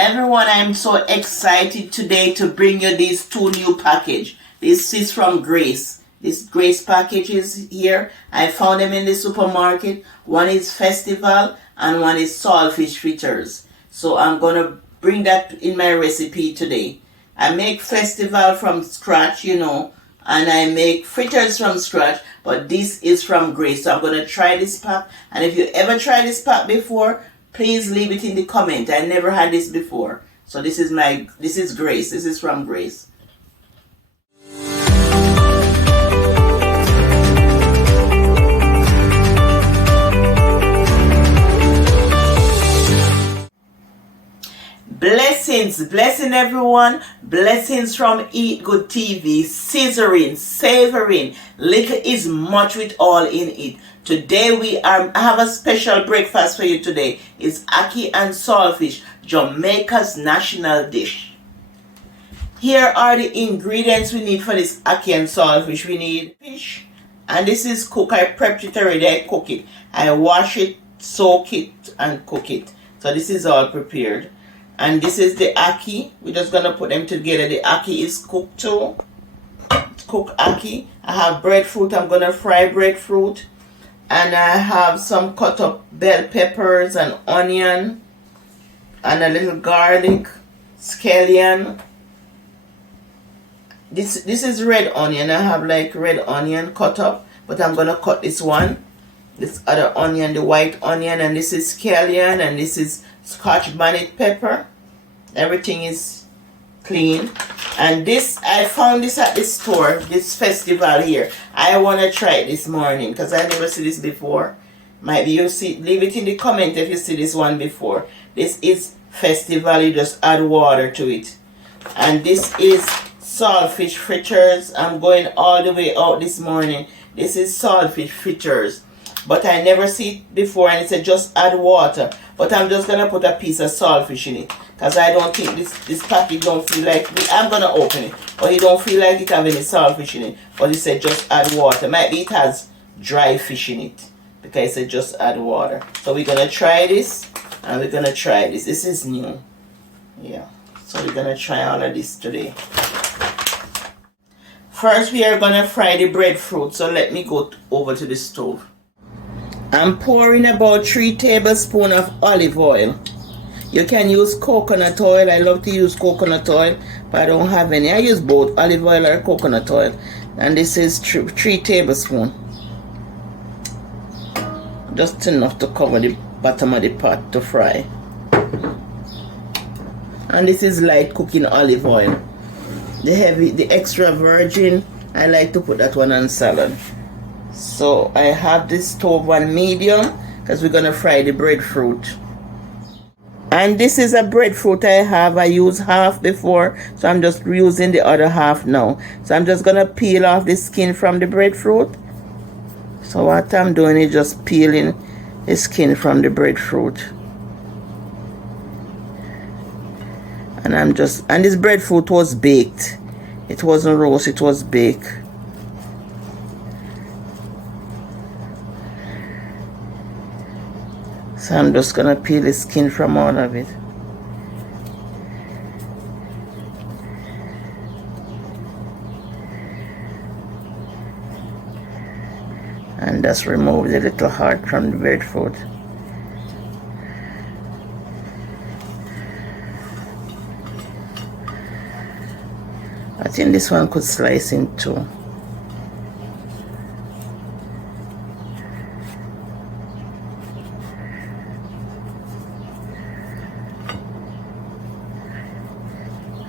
Everyone, I'm so excited today to bring you these two new package. This is from Grace. This Grace package is here. I found them in the supermarket. One is Festival and one is Saltfish fritters. So I'm gonna bring that in my recipe today. I make Festival from scratch, and I make fritters from scratch, but this is from Grace. So I'm gonna try this pack, and if you ever tried this pack before, please leave it in the comment. I never had this before. So this is Grace. This is from Grace. Blessing everyone. Blessings from Eat Good TV. Savoring. Little is much with all in it. Today I have a special breakfast for you today. It's Ackee and Saltfish, Jamaica's national dish. Here are the ingredients we need for this Ackee and Saltfish. We need fish, and this is cooked. I prepped it already. I cook it. I wash it, soak it, and cook it. So this is all prepared. And this is the Ackee. We're just gonna put them together. The Ackee is cooked too. Cooked Ackee. I have breadfruit. I'm gonna fry breadfruit. And I have some cut up bell peppers and onion and a little garlic, scallion. This is red onion. I have like red onion cut up, but I'm gonna cut this one. This other onion, the white onion, and this is scallion, and this is Scotch bonnet pepper. Everything is clean. And this, I found this at the store, this Festival here. I want to try it this morning because I never see this before. Might be you see, leave it in the comment if you see this one before. This is Festival, you just add water to it. And this is Saltfish fritters. I'm going all the way out this morning. This is Saltfish fritters. But I never see it before, and it said just add water. But I'm just going to put a piece of saltfish in it. Because I don't think this package don't feel like, I'm going to open it. But it don't feel like it have any saltfish in it. But it said just add water. Might be it has dry fish in it. Because it said just add water. So we're going to try this. And we're going to try this. This is new. Yeah. So we're going to try all of this today. First we are going to fry the breadfruit. So let me go over to the stove. I'm pouring about 3 tablespoons of olive oil. You can use coconut oil. I love to use coconut oil, but I don't have any. I use both olive oil or coconut oil. And this is 3 tablespoons. Just enough to cover the bottom of the pot to fry. And this is light cooking olive oil. The extra virgin, I like to put that one on salad. So I have this stove on medium because we're going to fry the breadfruit. And this is a breadfruit I used half before, so I'm just using the other half now. So I'm just going to peel off the skin from the breadfruit. So what I'm doing is just peeling the skin from the breadfruit. And this breadfruit was baked. It wasn't roast, it was baked. So I'm just going to peel the skin from all of it. And just remove the little heart from the breadfruit. I think this one could slice in two.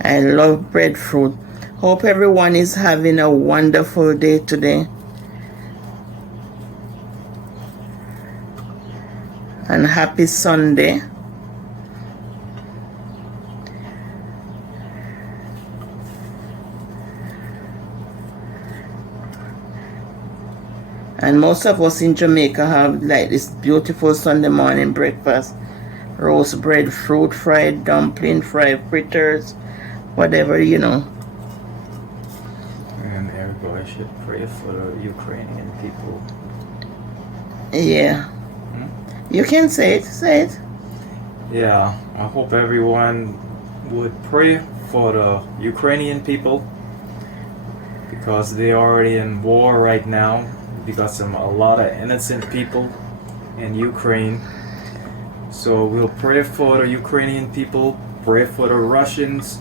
I love breadfruit. Hope everyone is having a wonderful day today. And happy Sunday. And most of us in Jamaica have like this beautiful Sunday morning breakfast. Roast bread, fruit, fried dumpling, fried fritters, whatever, And Erica, I should pray for the Ukrainian people. Yeah. You can say it, Yeah, I hope everyone would pray for the Ukrainian people because they're already in war right now. Because of a lot of innocent people in Ukraine. So we'll pray for the Ukrainian people, pray for the Russians,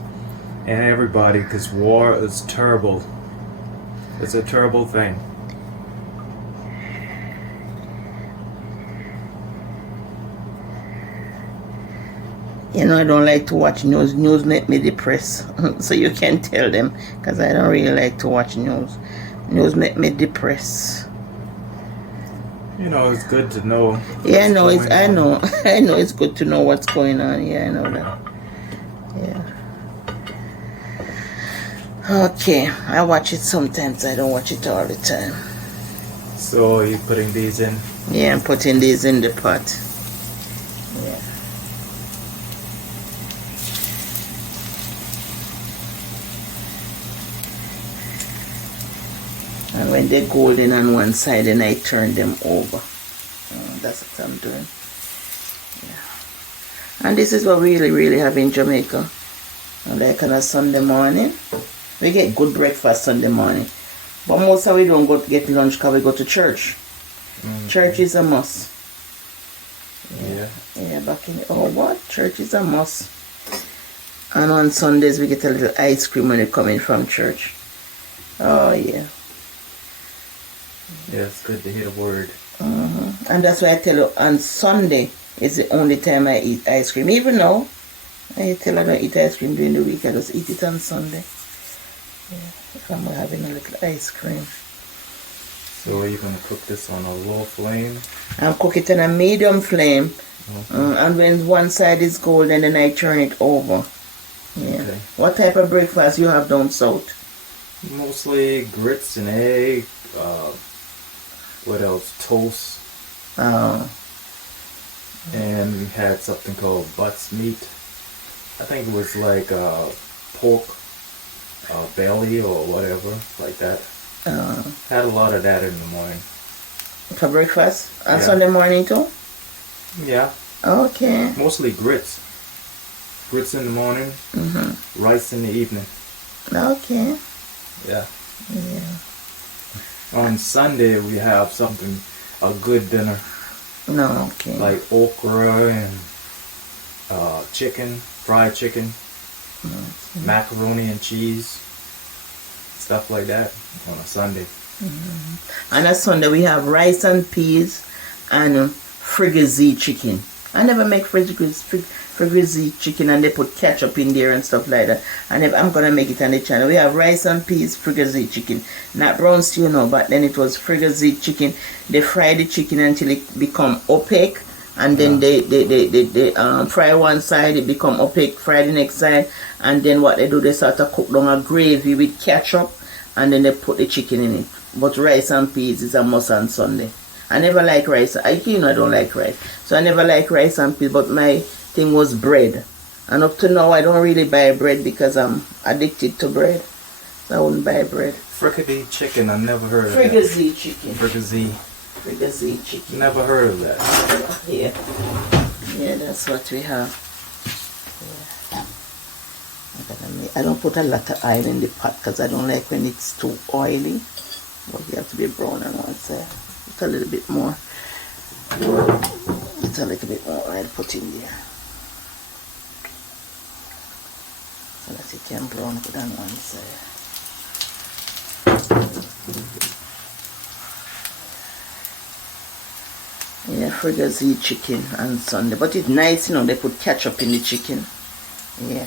and everybody, because war is terrible. It's a terrible thing. You know, I don't like to watch news. News make me depressed. So you can tell them, because I don't really like to watch news. News make me depressed. You know, it's good to know. Yeah, I know. I know it's good to know what's going on. Yeah, I know that. Yeah. Okay, I watch it sometimes. I don't watch it all the time. So you putting these in? Yeah, I'm putting these in the pot. Yeah. And when they're golden on one side, then I turn them over. That's what I'm doing. Yeah. And this is what we really have in Jamaica. Like on a Sunday morning, we get good breakfast Sunday morning. But most of we don't go to get lunch because we go to church. Church is a must. Yeah, back in what? Church is a must. And on Sundays we get a little ice cream when we come in from church. Oh yeah. Yeah, it's good to hear the word. And that's why I tell you, on Sunday is the only time I eat ice cream. Even though I tell I don't eat ice cream during the week, I just eat it on Sunday. Yeah, if I'm having a little ice cream. So are you going to cook this on a low flame? I'll cook it on a medium flame. Okay. And when one side is golden, then I turn it over. Yeah. Okay. What type of breakfast you have down south? Mostly grits and egg. What else? Toast. And we had something called butts meat. I think it was like pork belly or whatever, like that. Had a lot of that in the morning. For breakfast? On Sunday morning too? Yeah. Okay. Mostly grits. Grits in the morning, rice in the evening. Okay. Yeah. Yeah. On Sunday we have something, a good dinner. No, okay. Like okra and chicken, fried chicken, macaroni and cheese, stuff like that on a Sunday. On a Sunday we have rice and peas and frigassee chicken. I never make frigassee chicken and they put ketchup in there and stuff like that. And I'm gonna make it on the channel. We have rice and peas frigassee chicken, not brown stew, no, but then it was frigassee chicken. They fry the chicken until it become opaque, and then they fry one side, it become opaque, fry the next side, and then what they do, they start to cook down a gravy with ketchup, and then they put the chicken in it. But rice and peas is a must on Sunday. I never like rice. I don't like rice. So I never like rice and peas, but my thing was bread. And up to now, I don't really buy bread because I'm addicted to bread. So I wouldn't buy bread. Frigassee chicken, I never heard of that. Frigassee chicken. Frigassee chicken. Never heard of that. Yeah. Yeah, that's what we have. Yeah. I don't put a lot of oil in the pot because I don't like when it's too oily. But you have to be brown on one side. It's a little bit more. It's a little bit more oil put in there. So that it can brown put on one side. Yeah, frigassee chicken on Sunday. But it's nice, they put ketchup in the chicken. Yeah.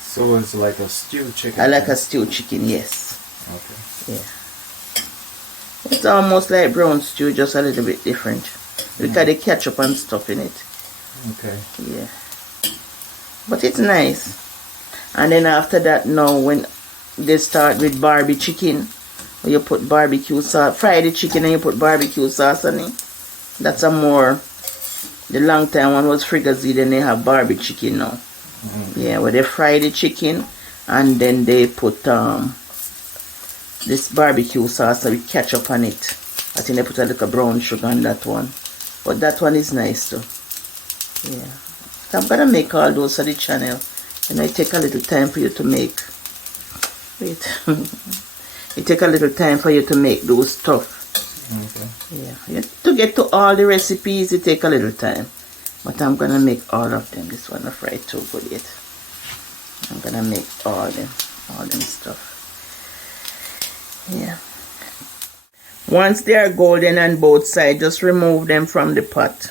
So it's like a stewed chicken? I like a stewed chicken, yes. Okay. Yeah. It's almost like brown stew, just a little bit different. Because the ketchup and stuff in it. Okay. Yeah. But it's nice. And then after that, now when they start with barbecue chicken, where you put barbecue sauce, fry the chicken and you put barbecue sauce on it. That's a more, the long time one was frigassee, then they have barbecue chicken now. Yeah, where they fry the chicken and then they put this barbecue sauce with ketchup on it. I think they put a little brown sugar on that one. But that one is nice too. Yeah. So I'm gonna make all those for the channel. And it take a little time for you to make. Wait. It take a little time for you to make those stuff. Yeah. To get to all the recipes, it take a little time. But I'm gonna make all of them. This one not fried too good yet. I'm gonna make all them stuff. Yeah. Once they are golden on both sides, just remove them from the pot.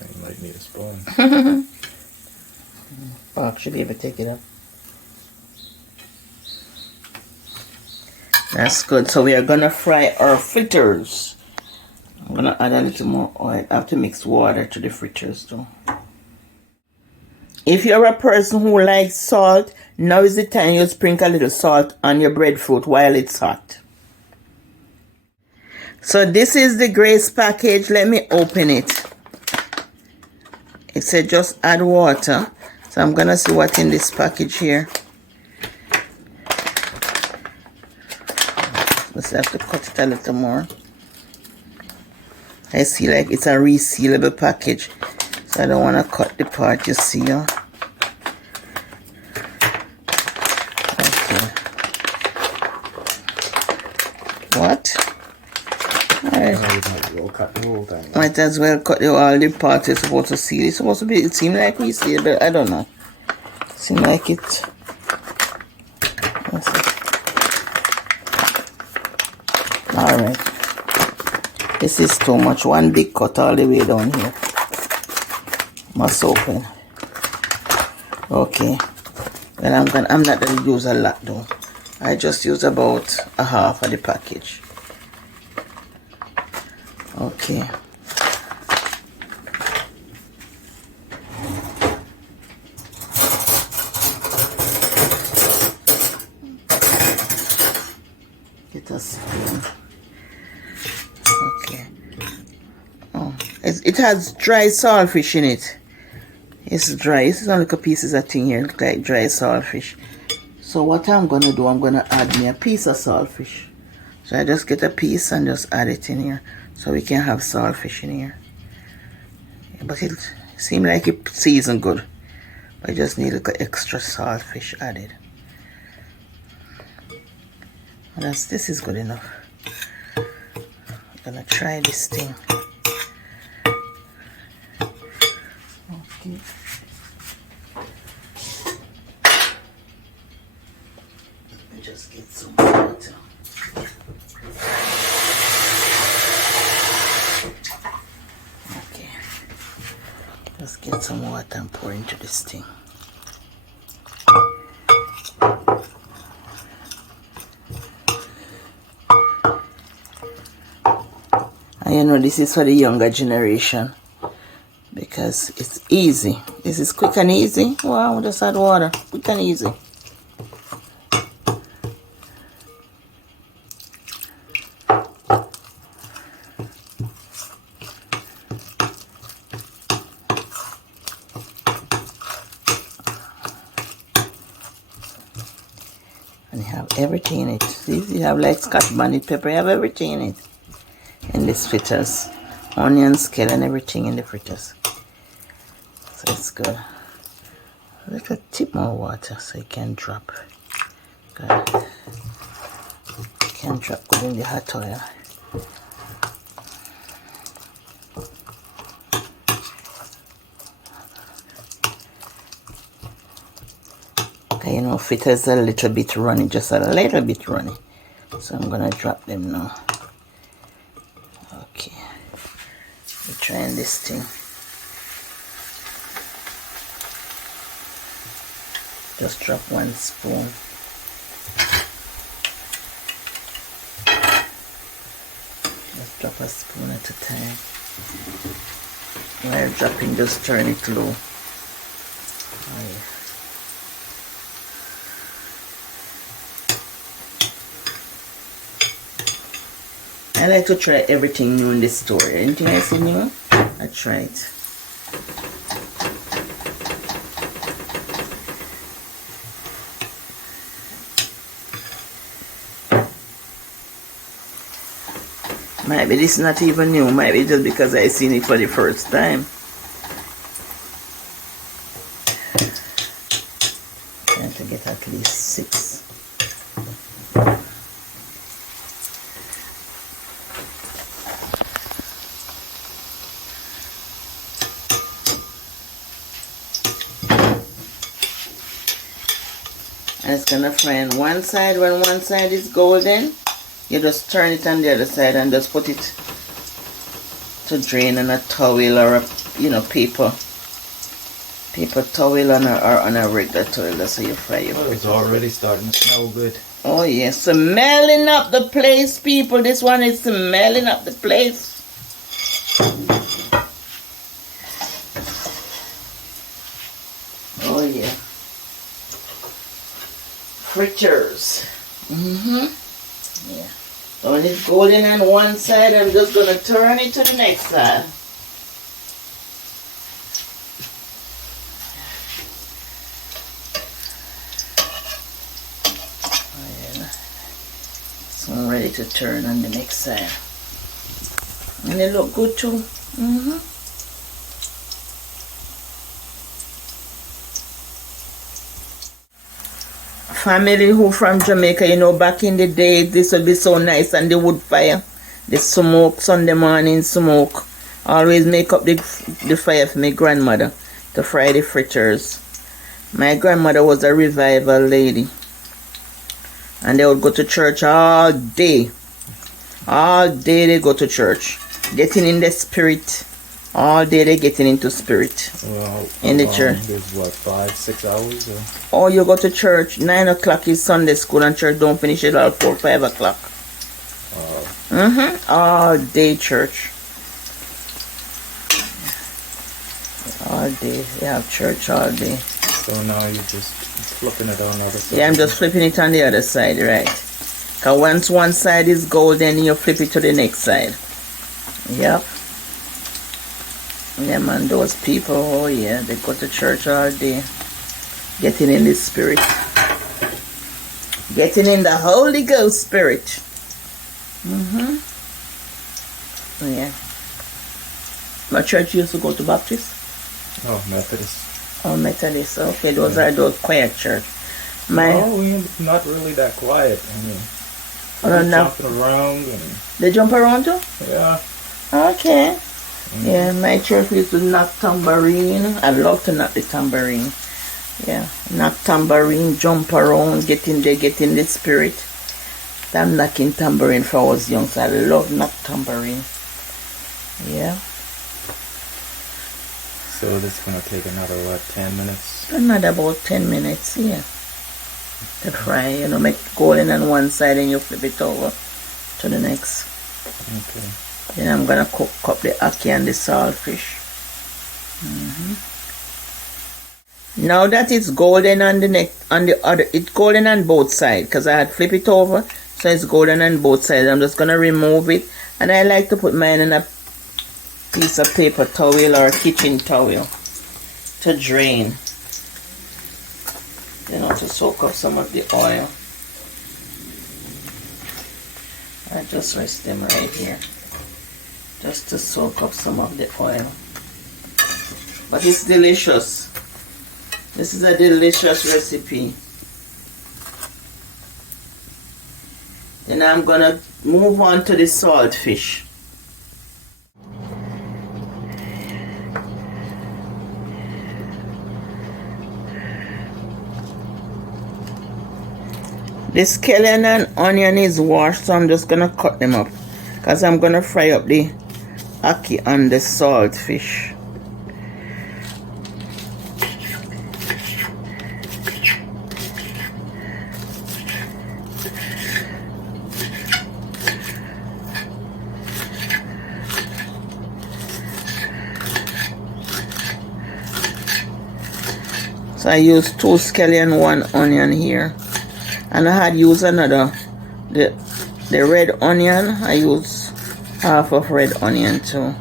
You might need a spoon. Park should be able to take it up. That's good. So we are gonna fry our fritters. I'm gonna add a little more oil. I have to mix water to the fritters too. If you're a person who likes salt, now is the time you sprinkle a little salt on your breadfruit while it's hot. So this is the Grace package. Let me open it. It said just add water. So I'm gonna see what's in this package here. Just have to cut it a little more. I see like it's a resealable package, so I don't want to cut the part, you see. Okay. What? Might as well cut all the parts it's supposed to seal. It's supposed to be, it seems like resealable, I don't know. It seems like it. Alright. This is too much. One big cut all the way down here. Must open. Okay. Well, I'm not gonna use a lot though. I just use about a half of the package. Okay. Get a spoon. Okay. Oh, it has dry saltfish in it. It's dry. This is only a pieces of thing here, look like dry saltfish. So what I'm gonna do, I'm gonna add me a piece of saltfish. So I just get a piece and just add it in here, so we can have saltfish in here. But it seems like it seasoned good. I just need a little extra saltfish added. This is good enough. I'm gonna try this thing. Okay. Let me just get some water. Okay. Just get some water and pour into this thing. And you know, this is for the younger generation because it's easy. This is quick and easy. Wow, just add water. Quick and easy. And you have everything in it. See, you have like Scotch bonnet pepper. You have everything in it. In this fritters, onions, scale, and everything in the fritters. So it's good. A little tip more water so it can drop. Good. It can drop good in the hot oil. Okay, you know, fritters are a little bit runny, just a little bit runny. So I'm gonna drop them now. Okay, we're trying this thing. Just drop 1 spoon. Just drop a spoon at a time. While dropping, just turn it low. I like to try everything new in the store. Anything I see new, I try it. Maybe this is not even new. Maybe just because I seen it for the first time. Trying to get at least 6. And it's gonna fry on one side. When one side is golden, you just turn it on the other side and just put it to drain on a towel or a paper towel or on a regular towel. That's how you fry your It's already starting to smell good. Oh yes, smelling up the place, people. This one is smelling up the place. Oh yeah. Fritters. Yeah. So when it's golden on one side, I'm just gonna turn it to the next side. So I'm ready to turn on the next side. And they look good too. Family who from Jamaica, back in the day, this would be so nice, and the wood fire, the smoke, Sunday morning smoke. Always make up the fire for my grandmother to fry the fritters. My grandmother was a revival lady, and they would go to church all day. All day they go to church, getting in the spirit. All day they getting into spirit. Well, in the church. There's what, 5-6 hours? Oh, you go to church. 9 o'clock is Sunday school, and church don't finish it all 4-5 o'clock. All day church. All day. They have church all day. So now you're just flipping it on the other side. Yeah, I'm just flipping it on the other side, right? Because once one side is golden, you flip it to the next side. Yep. Yeah, man, those people, oh yeah, they go to church all day. Getting in the spirit. Getting in the Holy Ghost spirit. Yeah. My church used to go to Baptist. Oh, Methodist. Oh, Methodist. Okay, those are those quiet church. We're not really that quiet. I mean, they're jumping around. They jump around too? Yeah. Okay. Yeah, my church used to knock tambourine. I love to knock the tambourine. Yeah, knock tambourine, jump around, get in there, get in the spirit. I'm knocking tambourine for I was young, so I love knock tambourine. Yeah. So this is going to take another, 10 minutes? Another about 10 minutes, yeah. To fry, make it golden on one side and you flip it over to the next. Okay. Then I'm gonna cook up the ackee and the saltfish. Now that it's golden on the other, it's golden on both sides because I had flip it over, so it's golden on both sides. I'm just gonna remove it, and I like to put mine in a piece of paper towel or a kitchen towel to drain. To soak up some of the oil. I just rest them right here, just to soak up some of the oil. But it's delicious. This is a delicious recipe. Then I'm gonna move on to the saltfish. The scallion and onion is washed, so I'm just gonna cut them up because I'm gonna fry up the ackee and the saltfish. So I use 2 scallion, 1 onion here. And I had used another, the red onion. I use half of red onion too.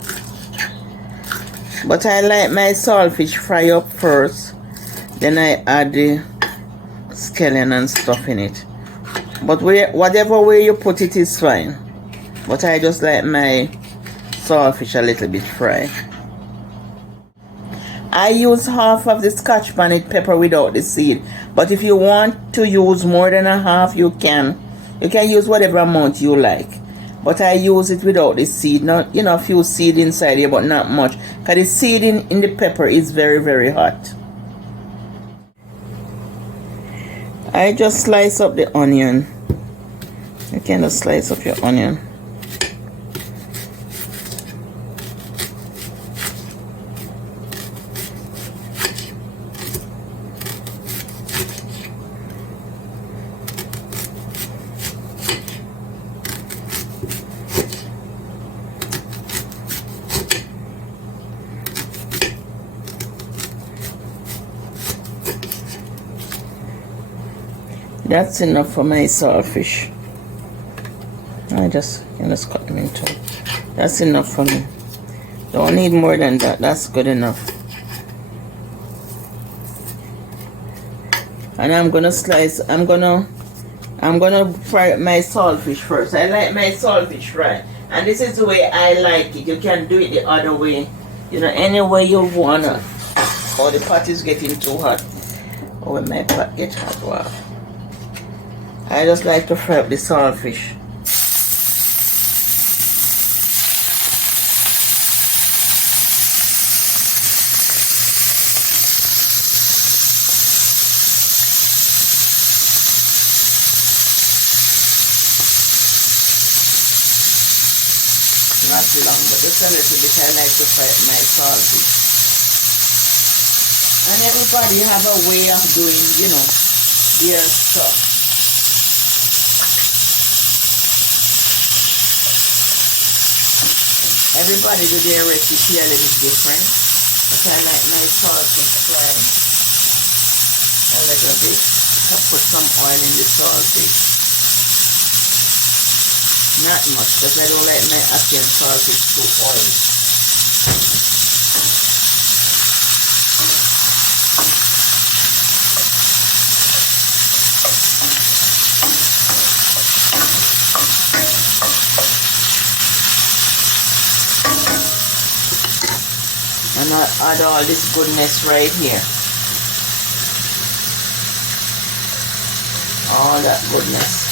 But I like my saltfish fry up first. Then I add the scallion and stuff in it. But whatever way you put it is fine. But I just like my saltfish a little bit fried. I use half of the Scotch bonnet pepper without the seed. But if you want to use more than a half, you can. You can use whatever amount you like. But I use it without the seed. Not, you know, a few seed inside here, but not much. Because the seed in the pepper is very, very hot. I just slice up the onion. You can just slice up your onion. That's enough for my saltfish. I just cut them in two. That's enough for me. Don't need more than that. That's good enough. And I'm gonna slice. I'm gonna fry my saltfish first. I like my saltfish fried, and this is the way I like it. You can do it the other way. You know, any way you wanna. Oh, the pot is getting too hot. Oh, when my pot gets hot, wow. I just like to fry up the saltfish. Not long, but just a little bit. I like to fry up my saltfish. And everybody have a way of doing, you know, their stuff. Everybody do their recipe a little different, but I like my saltfish fried a little bit. I put some oil in the saltfish. Not much, because I don't like my Ackee and Saltfish too oily. And I add all this goodness right here. All that goodness.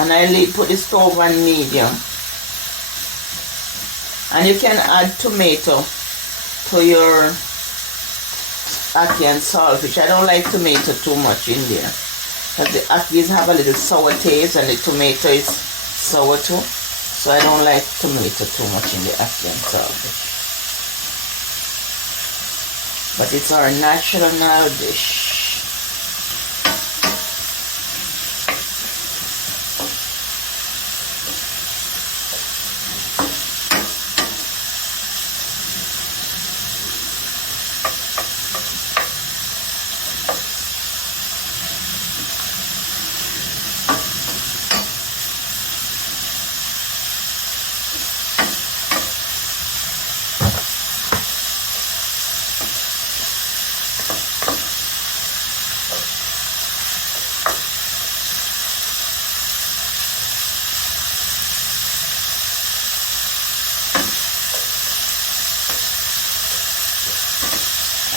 And I put the stove on medium. And you can add tomato to your Ackee and Saltfish. I don't like tomato too much in there, because the Ackees have a little sour taste and the tomato is sour too. So I don't like tomato too much in the Ackee and Saltfish. But it's our national dish.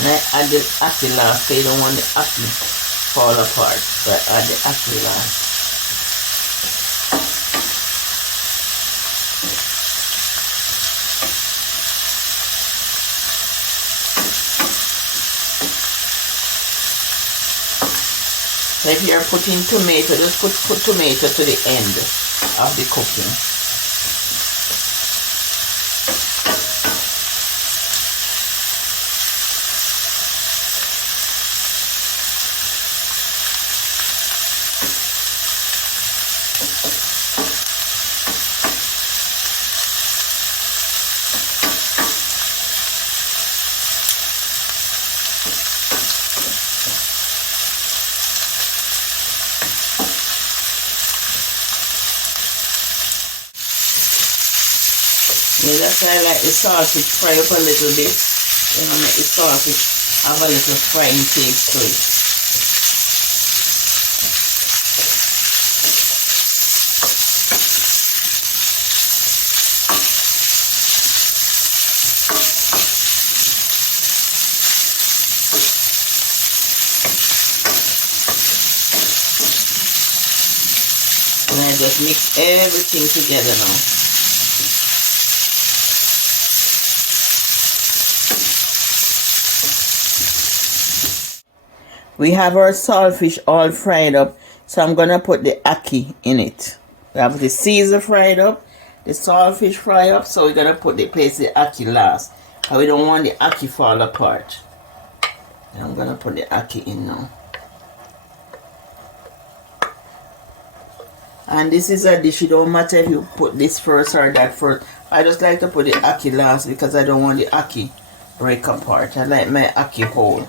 And I add the Ackee last, so you don't want the Ackee fall apart. So I add the Ackee last. So if you're putting tomato, just put tomato to the end of the cooking. Yeah, that's why I like the saltfish fry up a little bit. You know, make the saltfish have a little frying taste to it. And I just mix everything together now. We have our saltfish all fried up, so I'm gonna put the ackee in it. We have the Caesar fried up, the saltfish fried up, so we're gonna place the ackee last. But we don't want the ackee fall apart. And I'm gonna put the ackee in now. And this is a dish, it don't matter if you put this first or that first. I just like to put the ackee last because I don't want the ackee break apart. I like my ackee whole.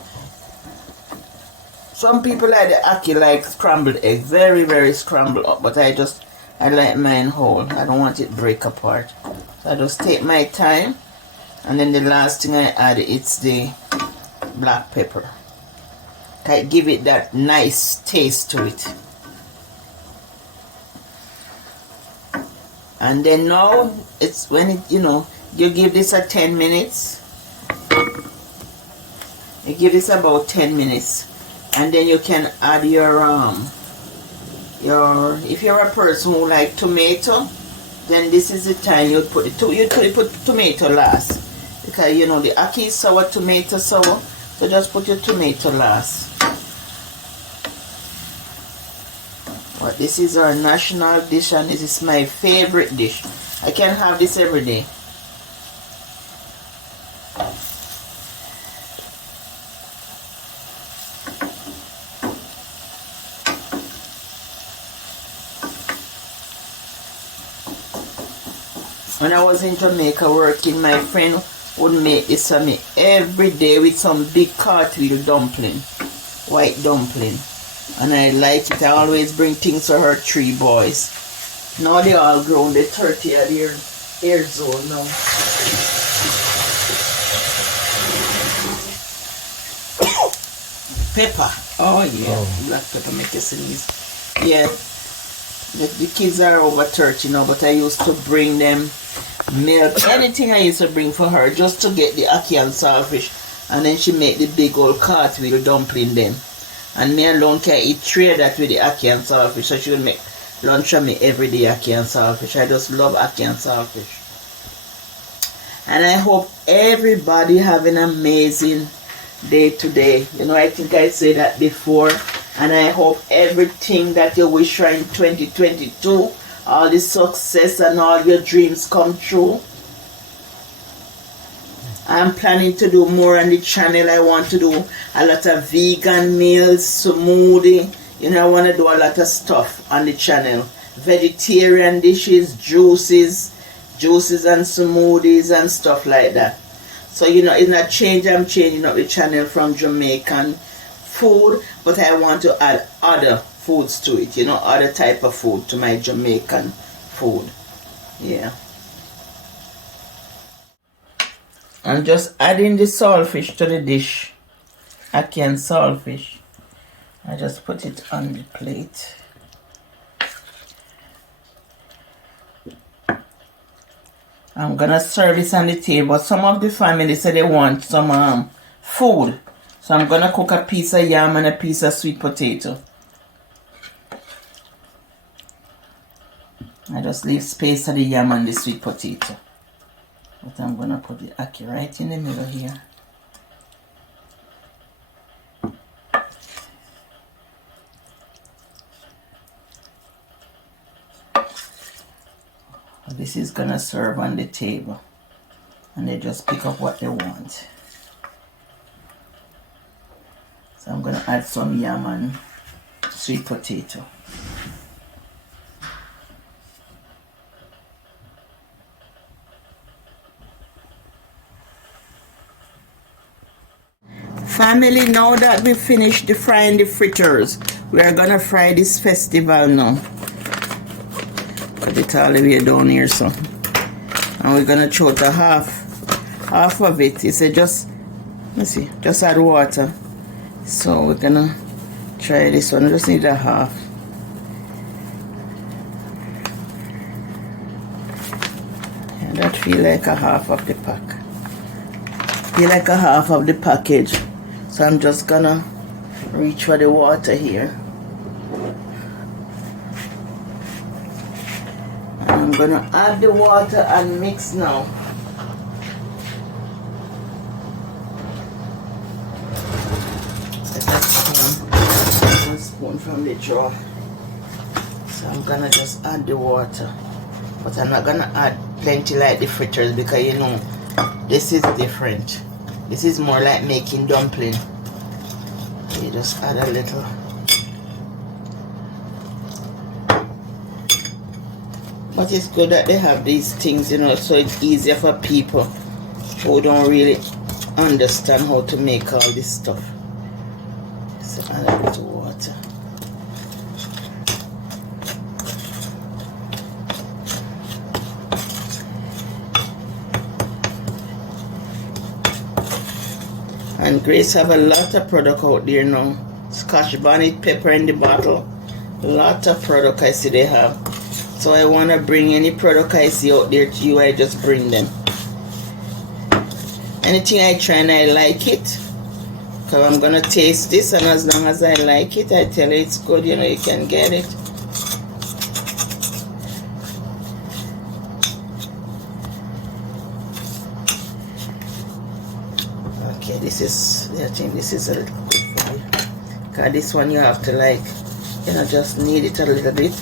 Some people like the ackee like scrambled egg, very, very scrambled up, but I like mine whole. I don't want it break apart. So I just take my time, and then the last thing I add is the black pepper. I give it that nice taste to it. And then now it's when it, you give this a 10 minutes. You give this about 10 minutes. And then you can add if you're a person who like tomato, then this is the time you put tomato last. Because the ackee is sour, tomato sour. So just put your tomato last. But this is our national dish and this is my favorite dish. I can have this every day. When I was in Jamaica working, my friend would make this for me every day with some big cartwheel dumpling, white dumpling. And I like it. I always bring things for her 3 boys. Now they all grown. They're 30 at their years old now. Pepper. Oh yeah. Black pepper make you sneeze. Yeah. The kids are over 30 now, but I used to bring them milk. Anything I used to bring for her just to get the ackee and saltfish. And then she make the big old cartwheel dumpling then. And me alone can eat 3 of that with the ackee and saltfish. So she will make lunch for me every day, ackee and saltfish. I just love ackee and saltfish. And I hope everybody have an amazing day today. I think I said that before. And I hope everything that you wish for in 2022, all the success and all your dreams come true. I'm planning to do more on the channel. I want to do a lot of vegan meals, smoothie. I want to do a lot of stuff on the channel. Vegetarian dishes, juices and smoothies and stuff like that. So, it's not change. I'm changing up the channel from Jamaican food, but I want to add other foods to it. Other type of food to my Jamaican food. Yeah. I'm just adding the saltfish to the dish. Ackee and saltfish. I just put it on the plate. I'm gonna serve this on the table. Some of the family say they want some food. So I'm gonna cook a piece of yam and a piece of sweet potato. I just leave space for the yam and the sweet potato. But I'm gonna put the ackee right in the middle here. This is gonna serve on the table. And they just pick up what they want. So I'm gonna add some yam and sweet potato. Family, now that we finished the frying the fritters, we are gonna fry this festival now. Put it all the way down here, so And we're gonna throw the half of it. He said just, let's see, just add water. So we're gonna try this one. I just need a half. And that feel like a half of the pack. Feel like a half of the package. So I'm just gonna reach for the water here. And I'm gonna add the water and mix now. One spoon from the jar. So I'm gonna just add the water. But I'm not gonna add plenty like the fritters because you know this is different. This is more like making dumpling. You just add a little. But it's good that they have these things, you know, so it's easier for people who don't really understand how to make all this stuff. So add a little water. And Grace have a lot of product out there now. Scotch bonnet pepper in the bottle. A lot of product I see they have. So I want to bring any product I see out there to you. I just bring them. Anything I try and I like it. Because I'm going to taste this, and as long as I like it, I tell you it's good, you know, you can get it. Okay, this is, I think this is a little bit for you. Because this one you have to like, you know, just knead it a little bit,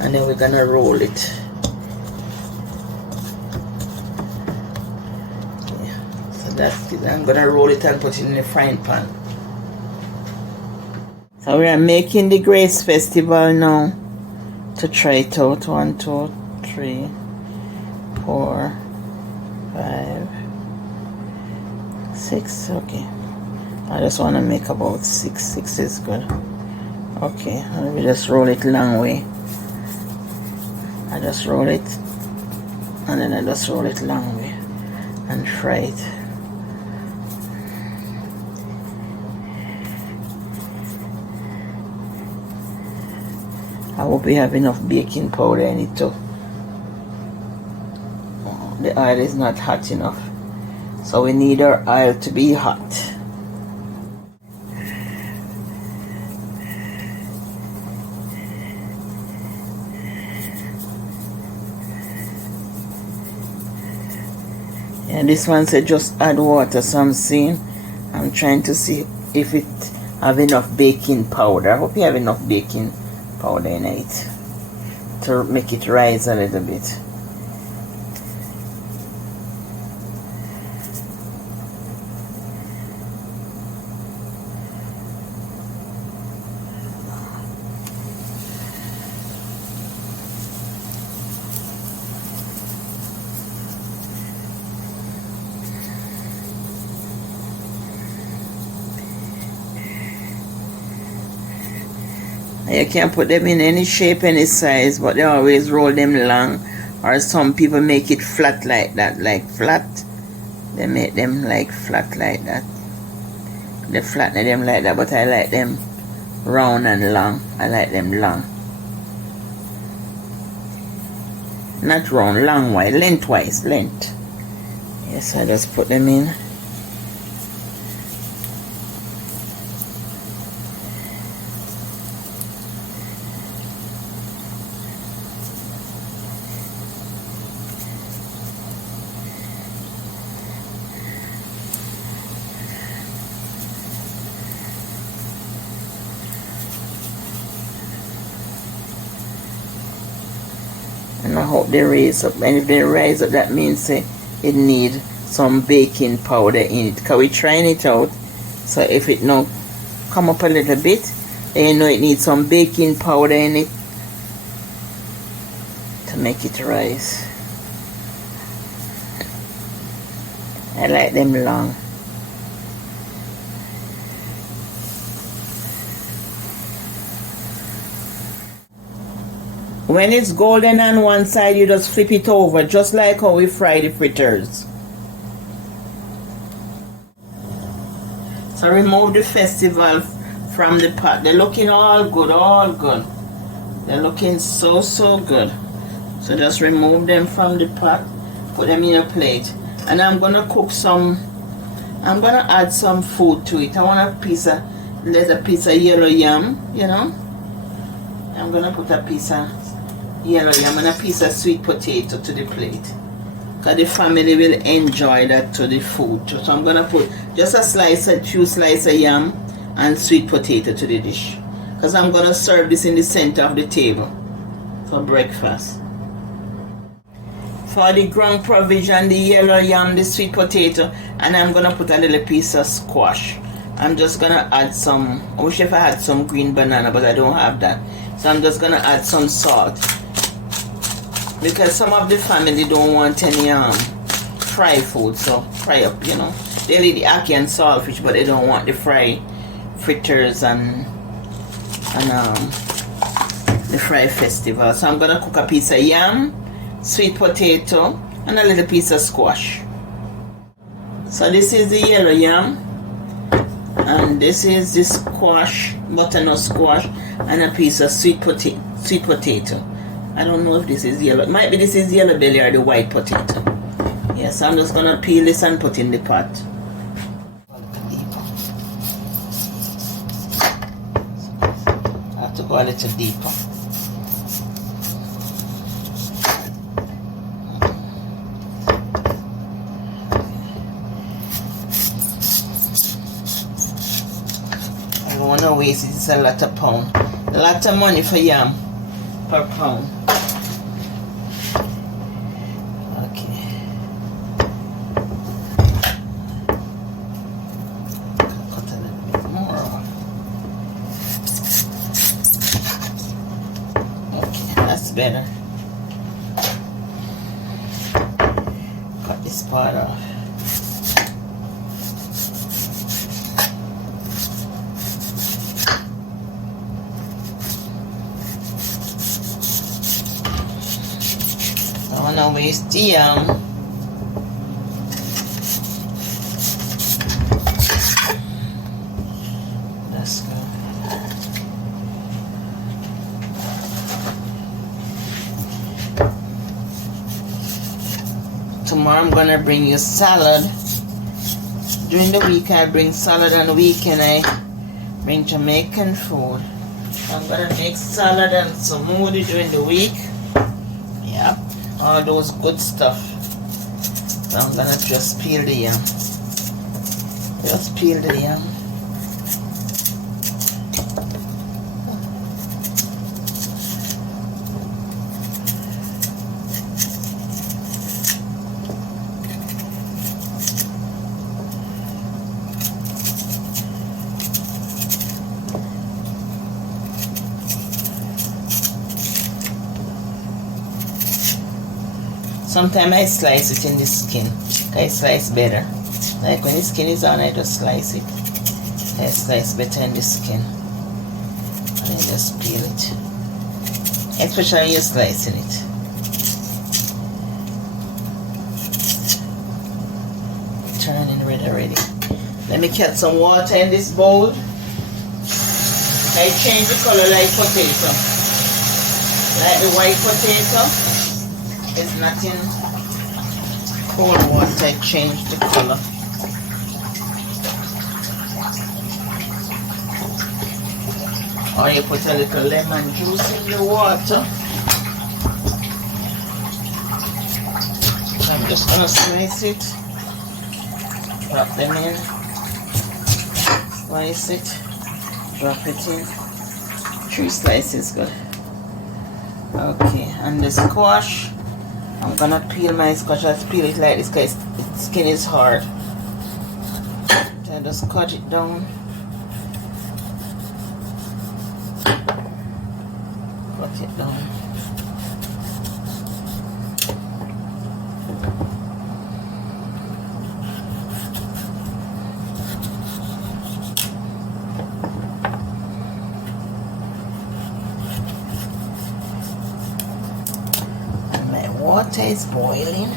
and then we're going to roll it. That's it. I'm gonna roll it and put it in the frying pan. So we are making the Grace Festival now to try it out. 1, 2, 3, 4, 5, 6. Okay, I just want to make about 6. 6 is good. Okay, let me just roll it long way. I just roll it, and then I just roll it long way and fry it. I hope we have enough baking powder in it too. The oil is not hot enough, so we need our oil to be hot. And this one said just add water, so I'm trying to see if it have enough baking powder. I hope you have enough baking powder in it to make it rise a little bit. You can put them in any shape, any size, but they always roll them long, or some people make it flat like that, like flat. They make them like flat like that. They flatten them like that, but I like them round and long. I like them long. Not round, long wise, lengthwise, length. Yes, I just put them in. And I hope they raise up, and if they rise up, that means it need some baking powder in it, because we're trying it out. So if it now come up a little bit, then you know it needs some baking powder in it to make it rise. I like them long. When it's golden on one side, you just flip it over, just like how we fry the fritters. So remove the festival from the pot. They're looking all good, all good. They're looking so, so good. So just remove them from the pot, put them in a plate. And I'm gonna cook some, I'm gonna add some food to it. I want a piece of yellow yam, you know. I'm gonna put a piece of yellow yam and a piece of sweet potato to the plate. Because the family will enjoy that to the food. So I'm gonna put just a few slices of yam and sweet potato to the dish. Because I'm gonna serve this in the center of the table for breakfast. For the ground provision, the yellow yam, the sweet potato, and I'm gonna put a little piece of squash. I'm just gonna add some, I wish if I had some green banana, but I don't have that. So I'm just gonna add some salt. Because some of the family don't want any fried food, so fry up, you know. They eat the ackee and saltfish, but they don't want the fried fritters and the fried festival. So I'm gonna cook a piece of yam, sweet potato, and a little piece of squash. So this is the yellow yam, and this is the squash, butternut squash, and a piece of sweet potato. I don't know if this is yellow. It might be this is yellow belly or the white potato. Yes, I'm just gonna peel this and put in the pot. I have to go a little deeper. I don't want to waste it. It's a lot of pound. A lot of money for yam per pound. Better. Cut this part off. I don't want to waste the yam. That's good. Tomorrow I'm gonna bring you salad. During the week I bring salad, and the weekend I bring Jamaican food. I'm gonna make salad and smoothie during the week. Yep, all those good stuff. So I'm gonna just peel the yam. Just peel the yam. Sometimes I slice it in the skin. I slice better. Like when the skin is on, I just slice it. I slice better in the skin. And I just peel it. Especially when you're slicing it. Turning red already. Let me cut some water in this bowl. I change the color like potato. Like the white potato. It's not in cold water, I change the color. Or you put a little lemon juice in the water. I'm just gonna slice it. Drop them in. Slice it. Drop it in. 3 slices, good. Okay, and the squash. I'm gonna peel my squash. I peel it like this because its skin is hard. So I just cut it down. Cut it down. water is boiling.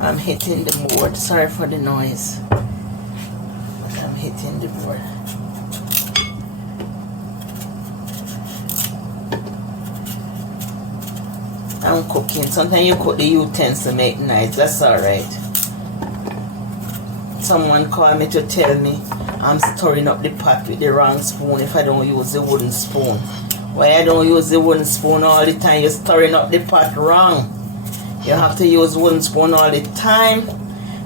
I'm hitting the board. Sorry for the noise. But I'm hitting the board. I'm cooking. Sometimes you cook the utensils to make nice. That's alright. Someone called me to tell me I'm stirring up the pot with the wrong spoon if I don't use the wooden spoon. Why I don't use the wooden spoon all the time? You're stirring up the pot wrong. You have to use wooden spoon all the time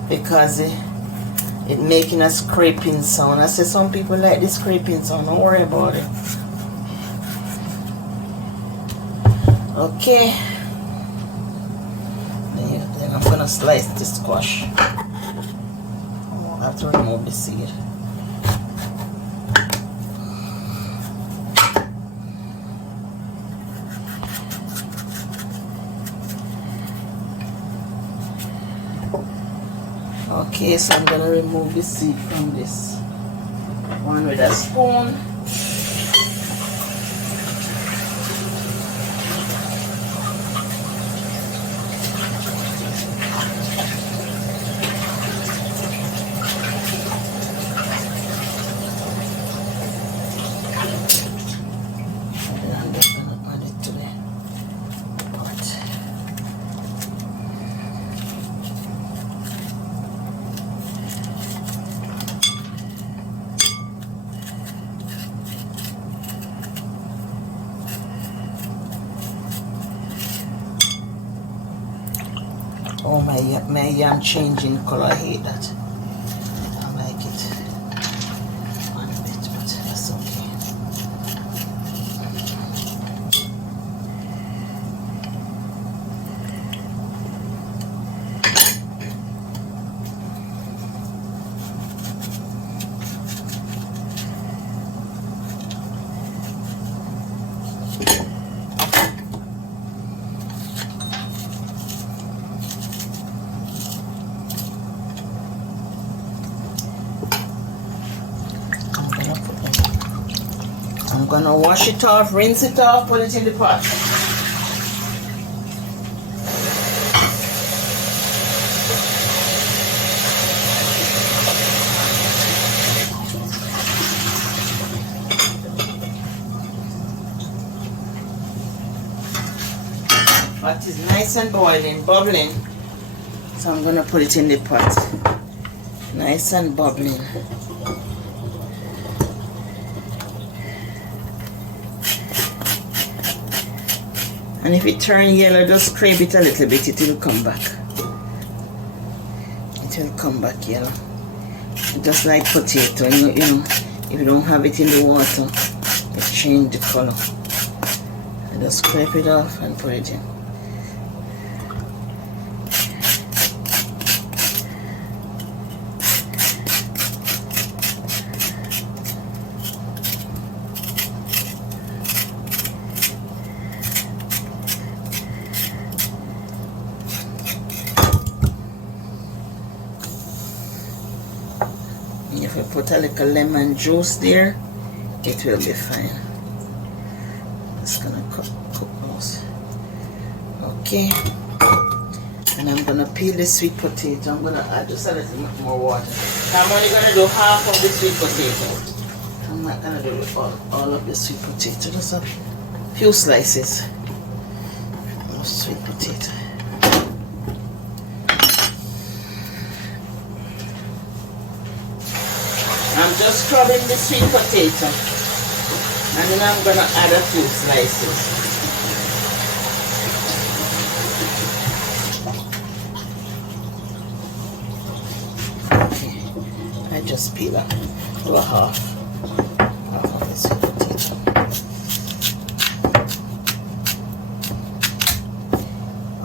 because it making a scraping sound. I say some people like the scraping sound. Don't worry about it. Okay. Then I'm gonna slice the squash. I have to remove the seed. Okay, so I'm gonna remove the seed from this one with a spoon. Oh, my yam changing color. I hate that. I don't like it one bit, but that's okay. I'm gonna wash it off, rinse it off, put it in the pot. Pot is nice and boiling, bubbling. So I'm gonna put it in the pot. Nice and bubbling. And if it turns yellow, just scrape it a little bit, it will come back. It will come back yellow. Just like potato, you know, if you don't have it in the water, it change the color. I just scrape it off and put it in. If I put a little lemon juice there, it will be fine. Just gonna cook those. Okay. And I'm gonna peel the sweet potato. I'm gonna add just a little bit more water. I'm only gonna do half of the sweet potato. I'm not gonna do all of the sweet potato. Just a few slices of sweet potato. I'm just scrubbing the sweet potato and then I'm gonna add a few slices. Okay, I just peel up over half of the sweet potato.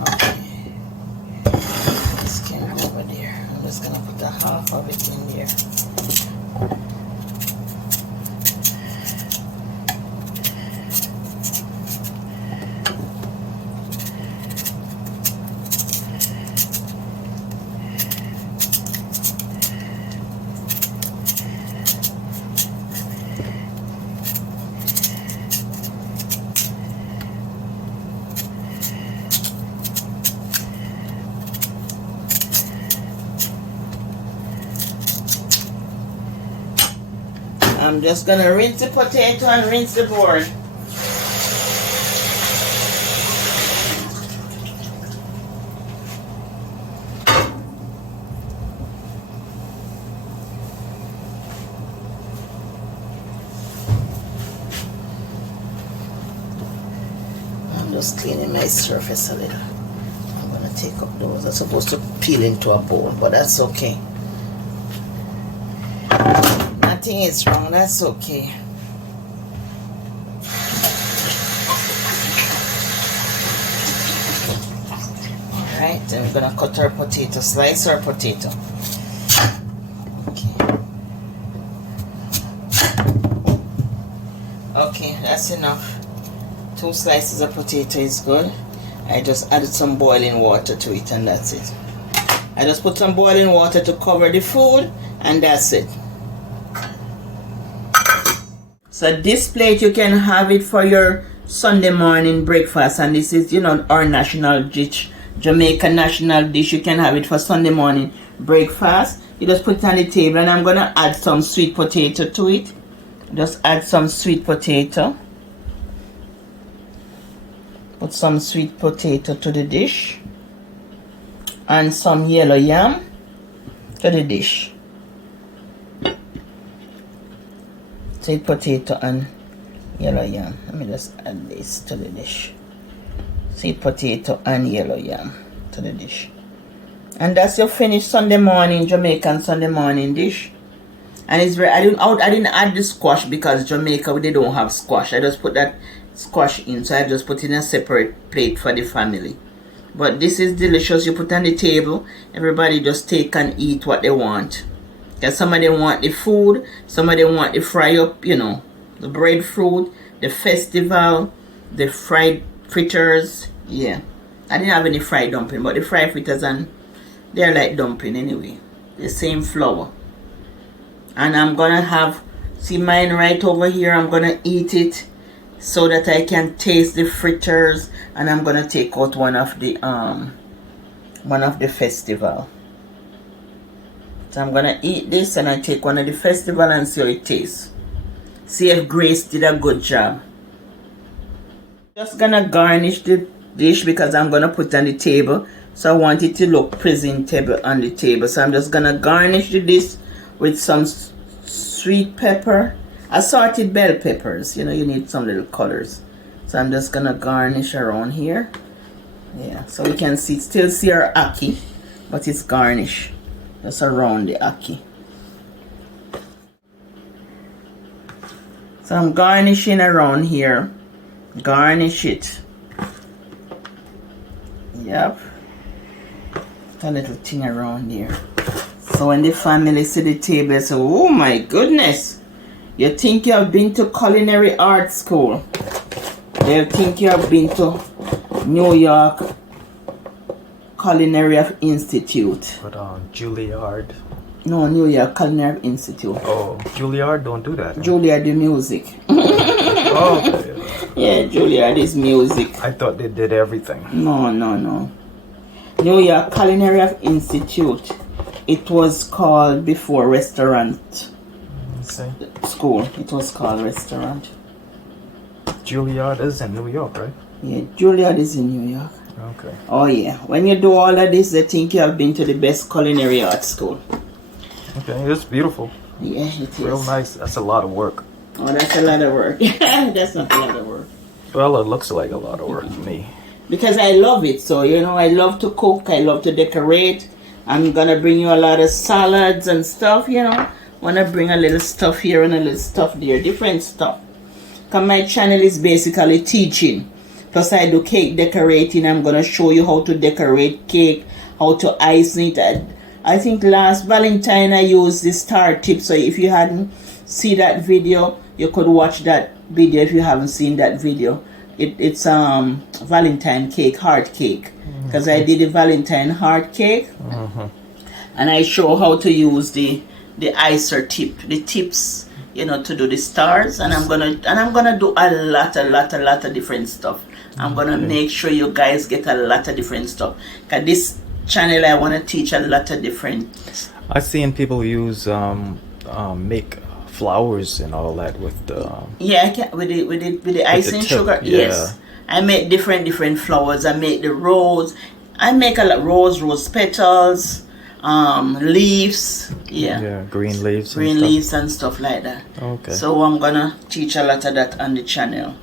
Okay, this came over there. I'm just gonna put a half of it in there. I'm just gonna rinse the potato and rinse the board. I'm just cleaning my surface a little. I'm gonna take up those. I'm supposed to peel into a bowl, but that's okay. Nothing is wrong, that's okay. Alright, then we're gonna cut our potato, slice our potato. Okay. Okay, that's enough. 2 slices of potato is good. I just added some boiling water to it and that's it. I just put some boiling water to cover the food and that's it. So this plate you can have it for your Sunday morning breakfast, and this is, you know, our national dish, Jamaican national dish. You can have it for Sunday morning breakfast. You just put it on the table, and I'm gonna add some sweet potato to it. Just add some sweet potato. Put some sweet potato to the dish and some yellow yam to the dish. Sweet potato and yellow yam. Let me just add this to the dish. Sweet potato and yellow yam to the dish. And that's your finished Sunday morning, Jamaican Sunday morning dish. And it's very, I didn't add the squash because Jamaica, they don't have squash. I just put that squash in, so I just put in a separate plate for the family. But this is delicious. You put on the table, everybody just take and eat what they want. Because some of them want the food, some of them want the fry up, you know, the breadfruit, the festival, the fried fritters. Yeah, I didn't have any fried dumpling, but the fried fritters, and they're like dumpling anyway, the same flour. And I'm gonna have, see mine right over here, I'm gonna eat it so that I can taste the fritters, and I'm gonna take out one of the festival. So I'm gonna eat this and I take one of the festival and see how it tastes. See if Grace did a good job. Just gonna garnish the dish because I'm gonna put it on the table. So I want it to look presentable on the table. So I'm just gonna garnish the dish with some sweet pepper, assorted bell peppers. You know, you need some little colors. So I'm just gonna garnish around here. Yeah, so we can see, still see our ackee, but it's garnished. Just around the ackee. So I'm garnishing around here. Garnish it. Yep. A little thing around there. So when the family see the table, they say, oh my goodness, you think you have been to culinary art school. They think you have been to New York Culinary Institute. But Juilliard. No, New York Culinary Institute. Oh, Juilliard don't do that. Juilliard the music. Oh, okay. Yeah, Juilliard is music. I thought they did everything. No. New York Culinary Institute. It was called before restaurant school. It was called restaurant. Juilliard is in New York, right? Yeah, Juilliard is in New York. Okay. Oh yeah. When you do all of this, they think you have been to the best culinary art school. Okay, it's beautiful. Yeah, it is. Real nice. That's a lot of work. Oh, that's a lot of work. That's not a lot of work. Well, it looks like a lot of work to me. Because I love it. So, you know, I love to cook. I love to decorate. I'm going to bring you a lot of salads and stuff, you know. Want to bring a little stuff here and a little stuff there. Different stuff. Because my channel is basically teaching. Plus, I do cake decorating. I'm going to show you how to decorate cake. How to ice it. I think last Valentine I used the star tip. So, if you hadn't seen that video, you could watch that video if you haven't seen that video. It's Valentine cake, heart cake, because I did the Valentine heart cake, and I show how to use the icer tip, the tips, you know, to do the stars, and I'm gonna do a lot of different stuff. I'm gonna make sure you guys get a lot of different stuff. Cause this channel I wanna teach a lot of different. I've seen people use make flowers and all that with the Yeah, I can, with the icing sugar. yeah. Yes, I make different flowers. I make the rose. I make a lot rose petals, leaves. yeah, green leaves. Green leaves and stuff like that. Okay. So I'm gonna teach a lot of that on the channel.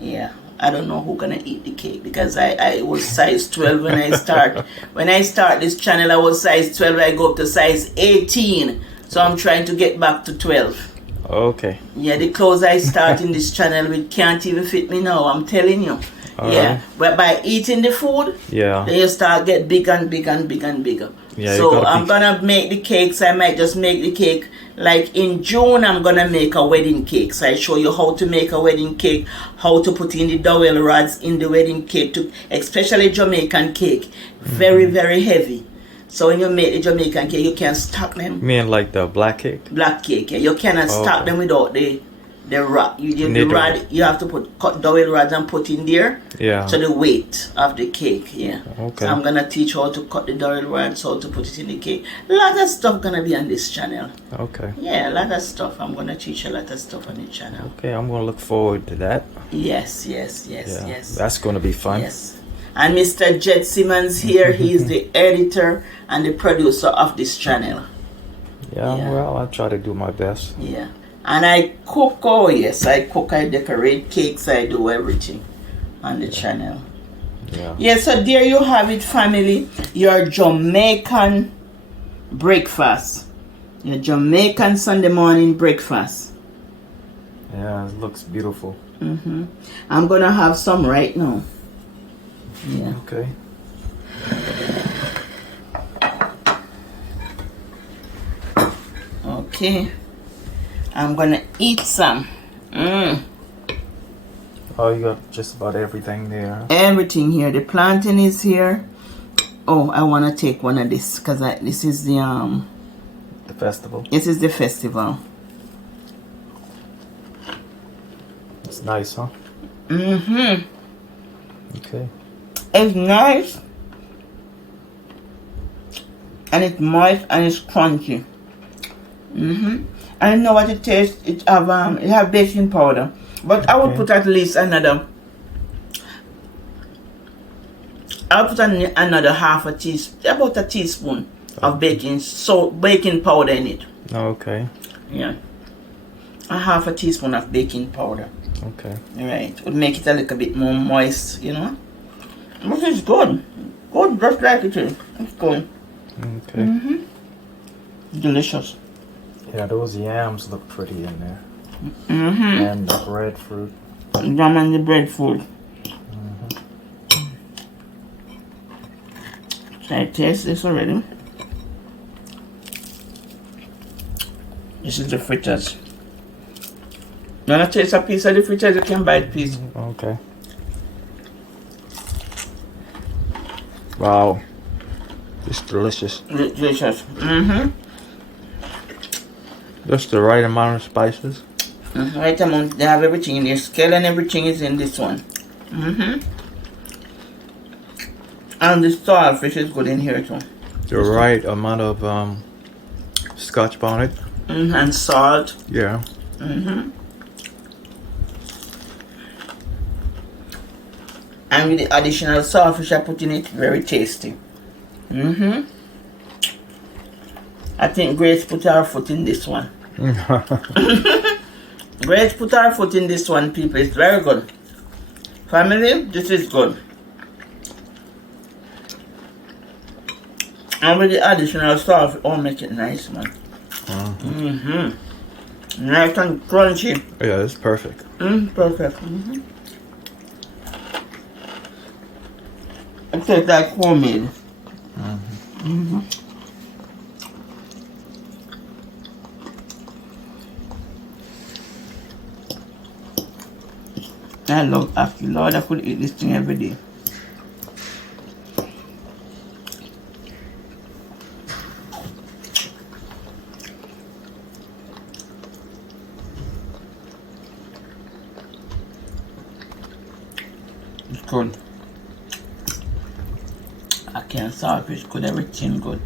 Yeah. I don't know who gonna eat the cake because I was size 12 when I start. When I start this channel, I was size 12. I go up to size 18. So I'm trying to get back to 12. Okay. Yeah, the clothes I start in this channel with can't even fit me now. I'm telling you. Yeah, but by eating the food, yeah, then you start get bigger and bigger and bigger and bigger. Yeah, so I'm gonna make the cakes. I might just make the cake like in June. I'm gonna make a wedding cake. So I show you how to make a wedding cake, how to put in the dowel rods in the wedding cake, especially Jamaican cake, very very heavy. So when you make the Jamaican cake, you can't stack them. You mean like the black cake? Black cake, yeah. You cannot stack them without the rod. The rod, you have to cut dowel rods and put in there. Yeah. So the weight of the cake, yeah. Okay. So I'm gonna teach how to cut the dowel rods, how to put it in the cake. A lot of stuff gonna be on this channel. Okay. Yeah, a lot of stuff. I'm gonna teach a lot of stuff on the channel. Okay, I'm gonna look forward to that. Yes. That's gonna be fun. Yes. And Mr. Jed Simmons here, he is the editor and the producer of this channel. Yeah, well, I'll try to do my best. Yeah. And I cook, oh yes, I cook, I decorate cakes, I do everything on the channel. Yeah. Yeah, so there you have it, family. Your Jamaican breakfast. Your Jamaican Sunday morning breakfast. Yeah, it looks beautiful. I'm gonna have some right now. Yeah. Okay. Okay. I'm gonna eat some. Oh, you got just about everything there. Everything here. The plantain is here. Oh, I wanna take one of this because this is the festival. This is the festival. It's nice, huh? Okay. It's nice. And it's moist and it's crunchy. I know what it tastes. It have baking powder, but I would put at least another. I'll put another half a teaspoon, about a teaspoon of baking powder in it. Okay. Yeah, a half a teaspoon of baking powder. Okay. Right, would make it a little bit more moist, you know. But it's good, just like it is. It's good. Okay. Delicious. Yeah, those yams look pretty in there. And the breadfruit. Jam and the breadfruit. Can I taste this already? This is the fritters. You wanna taste a piece of the fritters? You can buy a piece. Okay. Wow. It's delicious. Delicious. Just the right amount of spices. Right amount. They have everything in there. Scale and everything is in this one. And the saltfish is good in here too. The right amount of Scotch bonnet. And salt. Yeah. And with the additional saltfish I put in it, very tasty. I think Grace put her foot in this one. Grace put her foot in this one, people. It's very good. Family, this is good. And with the additional salt, oh, make it nice, man. Nice and crunchy. Yeah, it's perfect. Perfect. It tastes like homemade. I love Ackee. Lord, I could eat this thing every day. It's good. Ackee and Saltfish, good, everything good.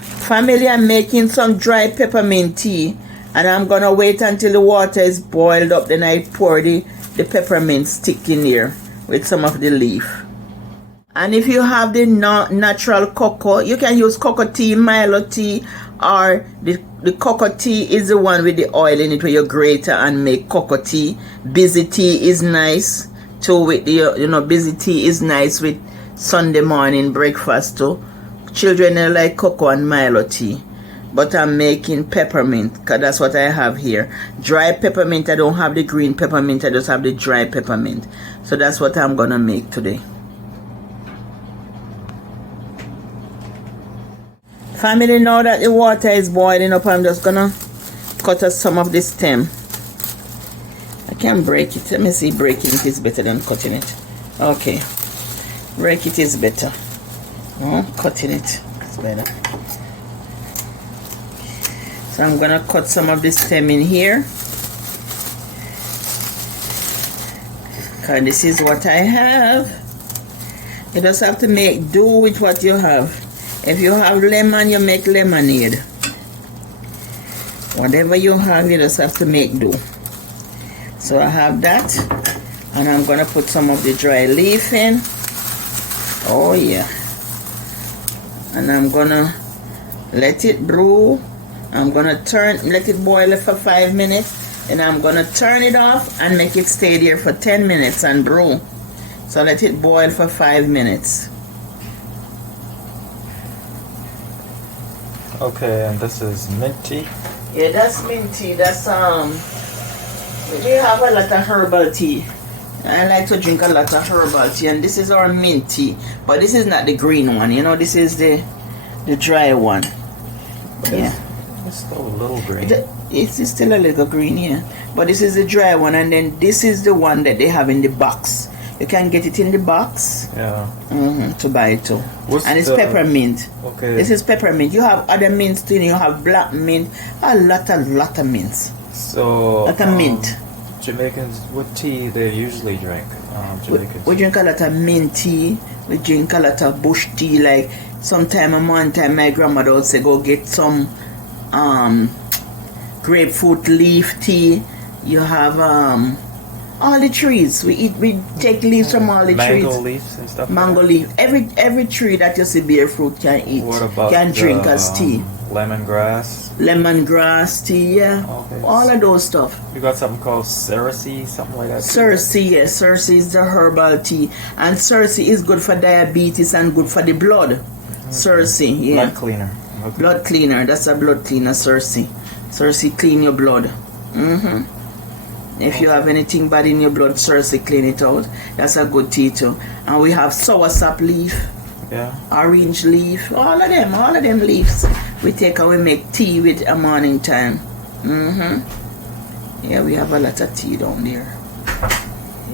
Family, I'm making some dry peppermint tea. And I'm gonna wait until the water is boiled up, then I pour the peppermint stick in here with some of the leaf. And if you have the natural cocoa, you can use cocoa tea, Milo tea, or the cocoa tea is the one with the oil in it where you grate and make cocoa tea. Busy tea is nice too with the, busy tea is nice with Sunday morning breakfast too. Children they like cocoa and Milo tea. But I'm making peppermint because that's what I have here. Dry peppermint. I don't have the green peppermint. I just have the dry peppermint. So that's what I'm going to make today. Family, now that the water is boiling up, I'm just going to cut out some of the stem. I can break it. Let me see. Breaking it is better than cutting it. Okay. Break it is better. Oh, cutting it is better. So I'm gonna cut some of the stem in here. Because this is what I have. You just have to make do with what you have. If you have lemon, you make lemonade. Whatever you have, you just have to make do. So I have that. And I'm gonna put some of the dry leaf in. Oh yeah. And I'm gonna let it brew. I'm gonna let it boil for 5 minutes, and I'm gonna turn it off and make it stay there for 10 minutes and brew. So let it boil for 5 minutes. Okay, and this is mint tea. Yeah, that's mint tea. That's we have a lot of herbal tea. I like to drink a lot of herbal tea, and this is our mint tea. But this is not the green one, this is the dry one. Yeah. It's still a little green. It's still a little green, yeah. But this is the dry one, and then this is the one that they have in the box. You can get it in the box. Yeah. To buy it too. And it's peppermint. Okay. This is peppermint. You have other mints too. You have black mint. A lot of mints. So. Like a mint. Jamaicans, what tea they usually drink? Jamaicans. We drink a lot of mint tea. We drink a lot of bush tea. Like sometime one time my grandmother would say go get some grapefruit leaf tea. You have all the trees. We take leaves from all the trees. Mango leaves and stuff. Mango leaf. Every tree that you see bear fruit can eat. What about can drink as tea. Lemongrass? Lemongrass tea, yeah. Okay. All of those stuff. You got something called cerasee, something like that? Cerasee, yes. Cerasee is the herbal tea. And cerasee is good for diabetes and good for the blood. Okay. Cerasee, yeah. Blood cleaner. Okay. Blood cleaner. That's a blood cleaner, cerasee. Cerasee clean your blood. If you have anything bad in your blood, cerasee clean it out. That's a good tea too. And we have soursop leaf. Yeah. Orange leaf. All of them leaves. We take and we make tea with a morning time. Yeah, we have a lot of tea down there.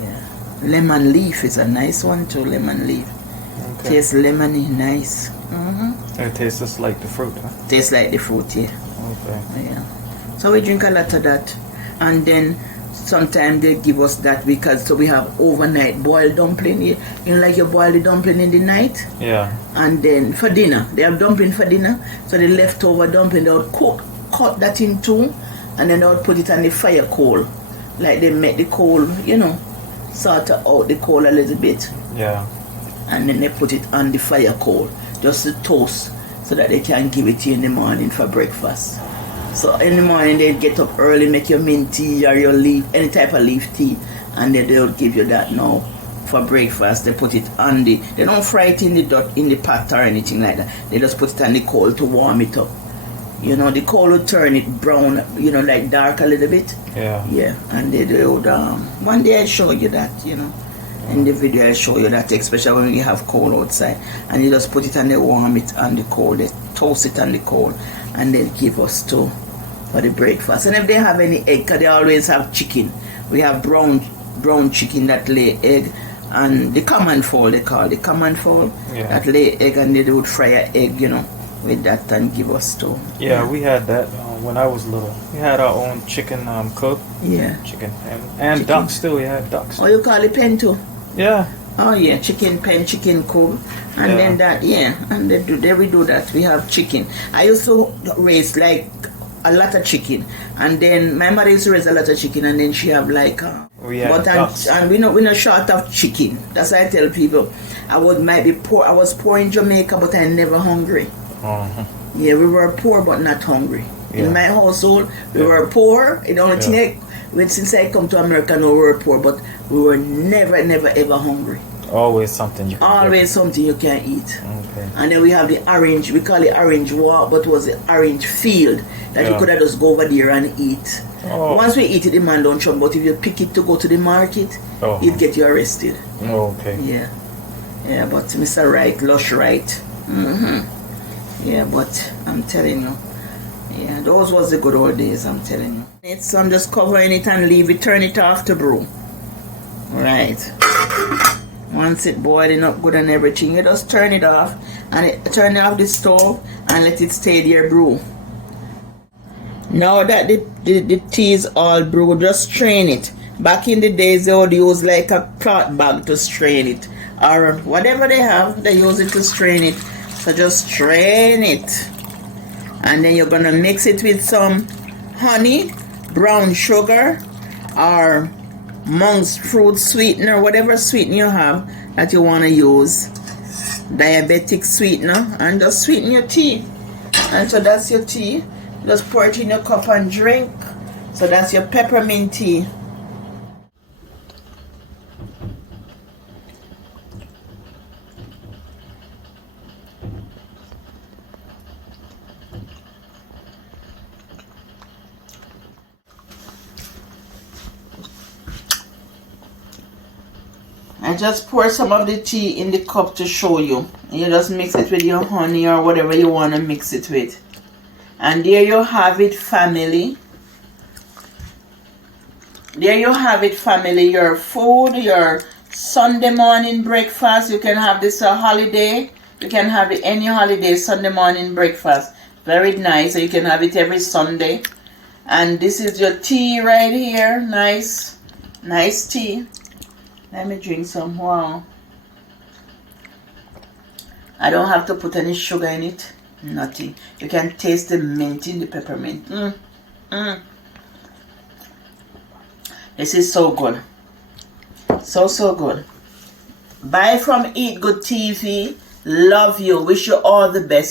Yeah. Lemon leaf is a nice one too, lemon leaf. Okay. Tastes lemony, nice. It tastes just like the fruit, huh? Tastes like the fruit, yeah. Okay. Yeah. So we drink a lot of that. And then sometimes they give us that because so we have overnight boiled dumpling. You know, like you boil the dumpling in the night. Yeah. And then for dinner, they have dumpling for dinner. So the leftover dumpling, they would cut that in two, and then they would put it on the fire coal. Like they make the coal, sort out the coal a little bit. Yeah. And then they put it on the fire coal, just to toast, so that they can give it to you in the morning for breakfast. So in the morning they get up early, make your mint tea or your leaf, any type of leaf tea, and then they'll give you that now for breakfast. They put it on they don't fry it in the pot or anything like that. They just put it on the coal to warm it up. The coal will turn it brown, like dark a little bit. Yeah. Yeah, and they would, one day I'll show you that, In the video I'll show you that, especially when you have coal outside. And you just put it and they warm it on the coal, they toast it on the coal, and they give us too for the breakfast. And if they have any egg, because they always have chicken. We have brown chicken that lay egg, and the common fowl, they call it the common fowl, that lay egg, and they would fry an egg, with that and give us too. Yeah, we had that when I was little. We had our own chicken cook. Yeah. Chicken and ducks too. We had ducks. Oh, you call it pen too? Yeah. Oh yeah, chicken pen, chicken cook, and then that, and we do that. We have chicken. I used to raise like a lot of chicken, and then my mother used to raise a lot of chicken, and then she have like We had but ducks. and we not short of chicken. That's why I tell people I might be poor. I was poor in Jamaica, but I never hungry. Uh-huh. Yeah, we were poor but not hungry. Yeah. In my household, we were poor. The only thing since I come to America now, we were poor, but we were never ever hungry. Always something you can Always something you can eat. Okay. And then we have the orange, we call it orange walk, but it was the orange field that you could have just go over there and eat. Oh. Once we eat it, the man don't chop, but if you pick it to go to the market, it get you arrested. Okay. Yeah. Yeah, but Mr. Right, Lush Right. Yeah, but I'm telling you. Yeah, those was the good old days, I'm telling you. So I'm just covering it and leave it, turn it off to brew. Right. Once it boiling up good and everything, you just turn it off and turn it off the stove and let it stay there brew. Now that the tea is all brewed, just strain it. Back in the days they would use like a cloth bag to strain it, or whatever they have, they use it to strain it. So just strain it, and then you're gonna mix it with some honey, brown sugar, or monk's fruit sweetener, whatever sweetener you have that you want to use, diabetic sweetener, and just sweeten your tea. And so that's your tea. Just pour it in your cup and drink. So that's your peppermint tea. I just pour some of the tea in the cup to show you. You just mix it with your honey or whatever you want to mix it with. And there you have it, family. There you have it, family. Your food, your Sunday morning breakfast. You can have this a holiday. You can have it any holiday, Sunday morning breakfast. Very nice. So you can have it every Sunday. And this is your tea right here. Nice. Nice tea. Let me drink some. Wow. I don't have to put any sugar in it. Nothing. You can taste the mint in the peppermint. This is so good. So good. Bye from Eat Good TV. Love you. Wish you all the best.